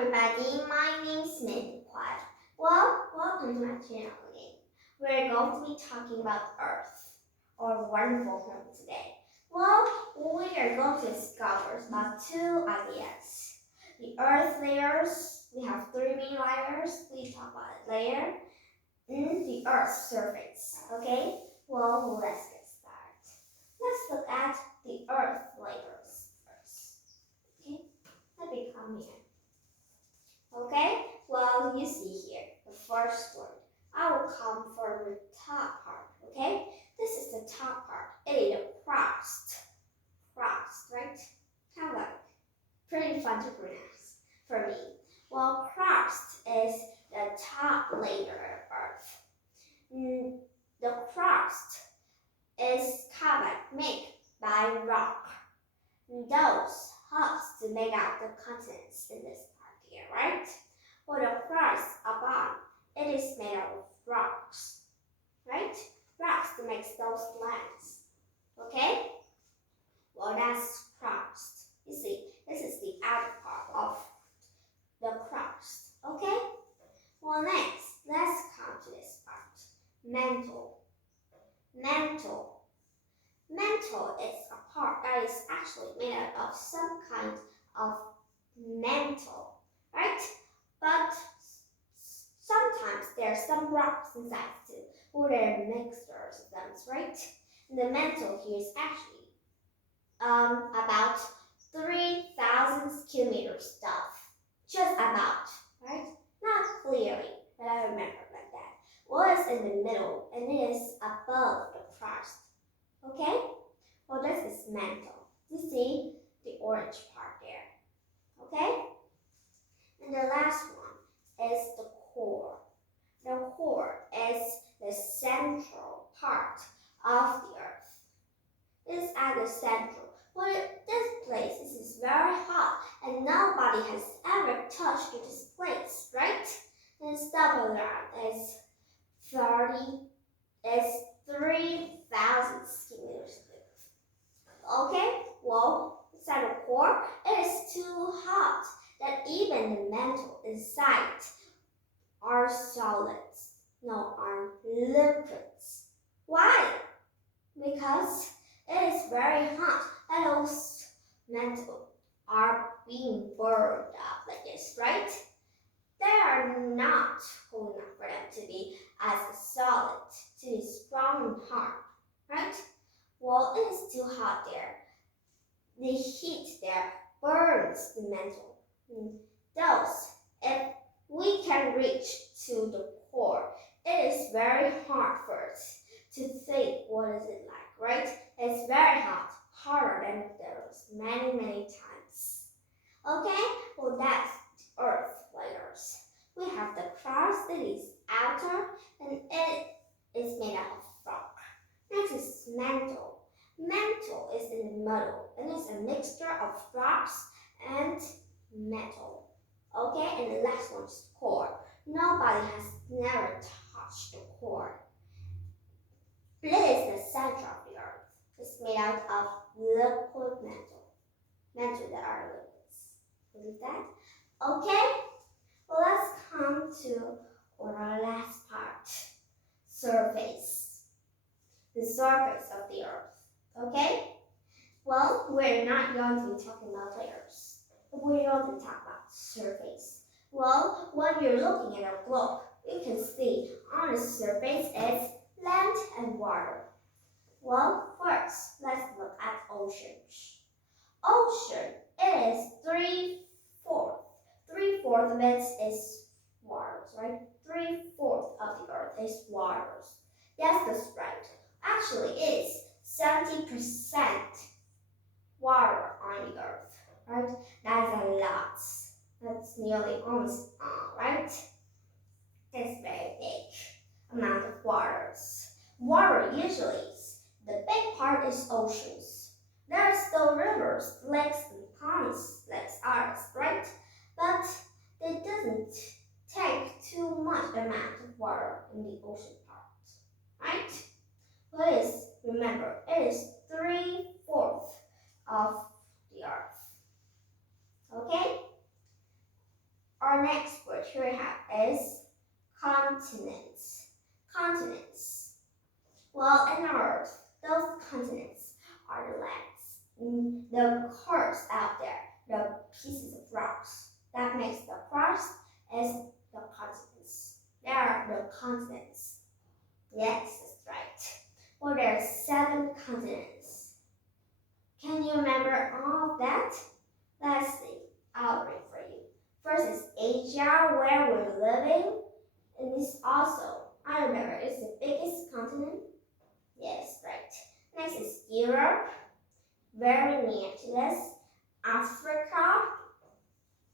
everybody, my name is Smith Quiet. Well, welcome to my channel again. We're going to be talking about Earth, our wonderful home today. Well, we are going to discover about two ideas. The Earth layers, we have three main layers. We talk about a layer and the Earth's surface. Okay, well, let's get started. Let's look at the Earth layers first. Okay, let me come here. Okay, well, you see here, the first word. I will come for the top part, okay? This is the top part. It is a crust. Crust, right? Kind of like pretty fun to pronounce for me. Well, crust is the top layer of Earth. The crust is kind of like made by rock. Those helps to make out the contents in this part here, right? For the crust above, it is made out of rocks, right? Rocks that makes those lands, okay? Well, that's crust. You see, this is the outer part of the crust, okay? Well, next, let's come to this part. Mantle. Mantle. Mantle is a part that is actually made out of some kind of mantle, right? But sometimes there are some rocks inside too, or there are mixtures of them, right? And the mantle here is actually about 3,000 kilometers stuff, just about, right? Not clearly, but I remember like that. Well, it's in the middle, and it is above the crust. Okay? Well, this is mantle. You see the orange part there. Okay? And the last one is the core. The core is the central part of the earth. It is at the central. Well, this place is very hot and nobody has ever touched this place, right? And stuff around is 3,000 kilometers. Okay, well, inside the core, it is too hot that even the mantle inside are solids, no, are liquids. Why? Because it is very hot and those mantle are being burned up like this, right? They are not cool enough for them to be as a solid, to be strong and hard, right? Well, it is too hot there. The heat there burns the mantle. Thus, if we can reach to the core, it is very hard for us to think what is it like, right? It's very hot, harder than there was many times. Okay, well that's the earth layers. We have the crust that is outer and it is made out of rock. Next is mantle. Mantle is in the middle and it's a mixture of rocks and metal. Okay, and the last one is core. Nobody has never touched the core. It is the center of the earth. It's made out of liquid metal. Metal that are liquids. Believe that? Okay, well let's come to our last part. Surface. The surface of the earth. Okay? Well, we're not going to be talking about layers. We're going to talk about surface. Well, when you're looking at a globe, you can see on the surface is land and water. Well, first, let's look at oceans. Ocean is three-fourths of it is waters, right? Three-fourths of the earth is waters. Yes, that's right. Actually, it is 70% water on the earth, right? That's a lot. That's nearly almost all, right? That's very big amount of waters. Water usually is, the big part is oceans. There are still rivers, lakes, and ponds, like ours, right? But it doesn't take too much amount of water in the ocean part, right? Please remember, it is three-fourths of the earth. Okay? Our next word here we have is continents. Continents. Well, in our Earth, those continents are the lands, the crust out there, the pieces of rocks. That makes the crust is the continents. There are the continents. Yes, that's right. Well, there are 7 continents. Can you remember all of that? Let's see. I'll read for you. First is Asia, where we're living. And this also, I remember, it's the biggest continent. Yes, right. Next is Europe, very near to this. Africa,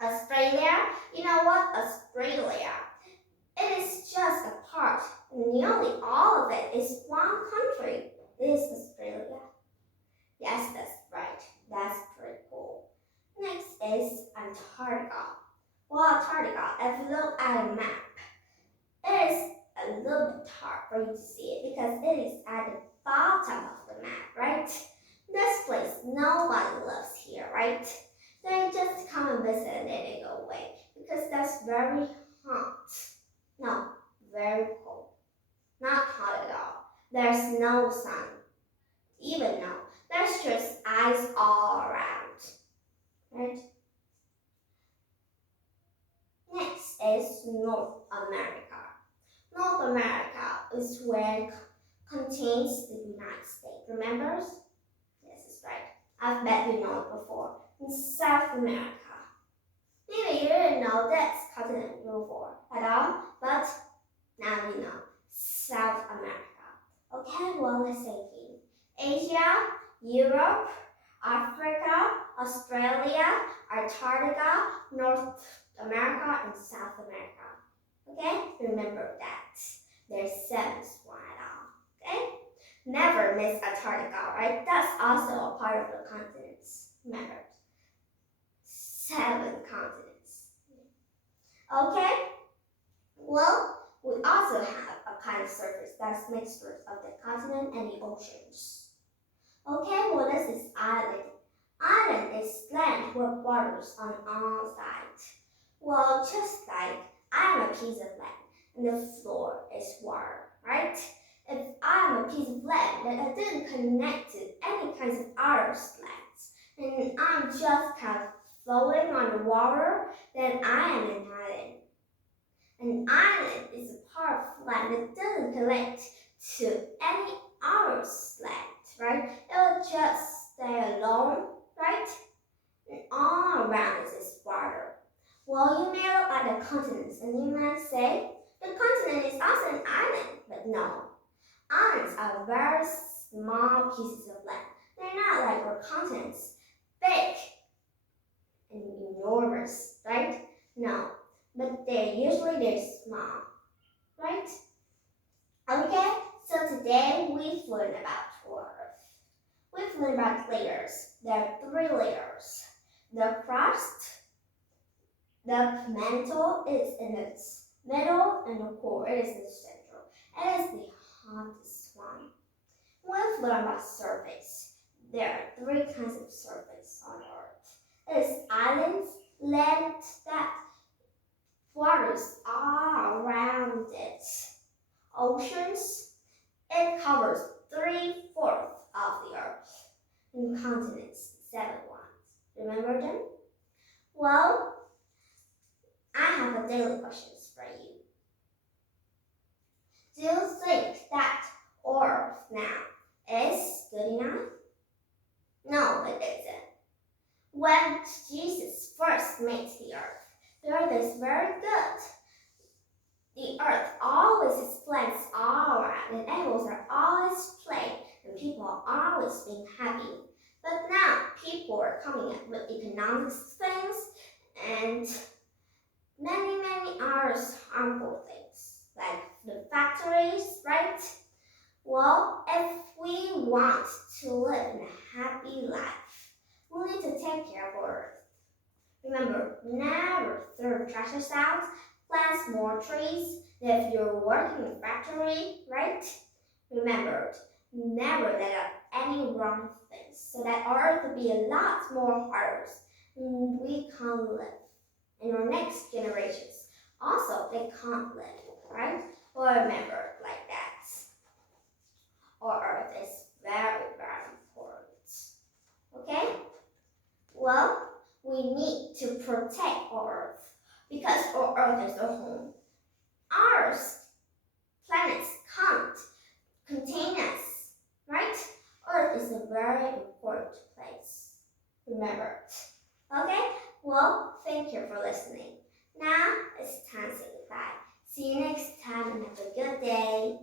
Australia. You know what? Australia. It is just a part. Nearly all of it is one country. This is Australia. Yes, that's right. That's pretty cool. Next is Antarctica. Well, Antarctica, if you look at a map, it is a little bit hard for you to see it because it is at the bottom of the map, right? This place, nobody lives here, right? They just come and visit and then they go away because that's very hot. No, very cold. Not hot at all. There's no sun. Even no, there's just ice all around, right? Next is North America. North America is where it contains the United States. Remember? Yes, that's right. I bet you know it before. In South America. Maybe you didn't know this continent before at all, but now you know. South America. Okay, well, let's say again. Asia, Europe, Africa, Australia, Antarctica, North America, and South America. Okay, remember that. There's 7 one at all. Okay, never miss Antarctica, right? That's also a part of the continents. Remember, 7 continents. Okay, well, we also have a kind of surface that's mixture of the continent and the oceans. Okay, well, this is island. Island is land with waters on all sides. Well, just like I am a piece of land and the floor is water, right? If I am a piece of land that I didn't connect to any kinds of other lands, and I'm just kind of floating on the water, then I am an island. An island is a part of land that doesn't connect to any other land, right? It will just stay alone, right? And all around it is water. Well, you may look at the continents and you might say, the continent is also an island, but no. Islands are very small pieces of land. They're not like our continents, big and enormous, right? No, but they're small, right? Okay, so today we've learned about Earth. We've learned about layers. There are 3 layers. The crust, the mantle is in its middle, and the core is in the center. It is the hottest one. We've learned about surface. There are 3 kinds of surface on Earth. It is islands, land that waters all around it. Oceans, it covers 3/4 of the Earth. And continents, 7 ones. Remember them? Well, I have a daily questions for you. Do you think that Earth now is good enough? No, it isn't. When Jesus first made the earth is very good. The earth always has plants all around, and animals are always playing, and people are always being happy. But now people are coming up with economic things and many other harmful things, like the factories, right? Well, if we want to live in a happy life, we need to take care of our earth. Remember, never throw trash out, plant more trees. If you're working in a factory, right? Remember, never let out any wrong things so that our earth will be a lot more harder and we can live. and our next generations. Also, they can't live, right? Or remember like that. Our earth is very, very important. Okay? Well, we need to protect our earth because our earth is our home. Our planets can't contain us, right? Earth is a very important place. Remember it. Okay? Well, thank you for listening. Now it's time to say goodbye. See you next time and have a good day.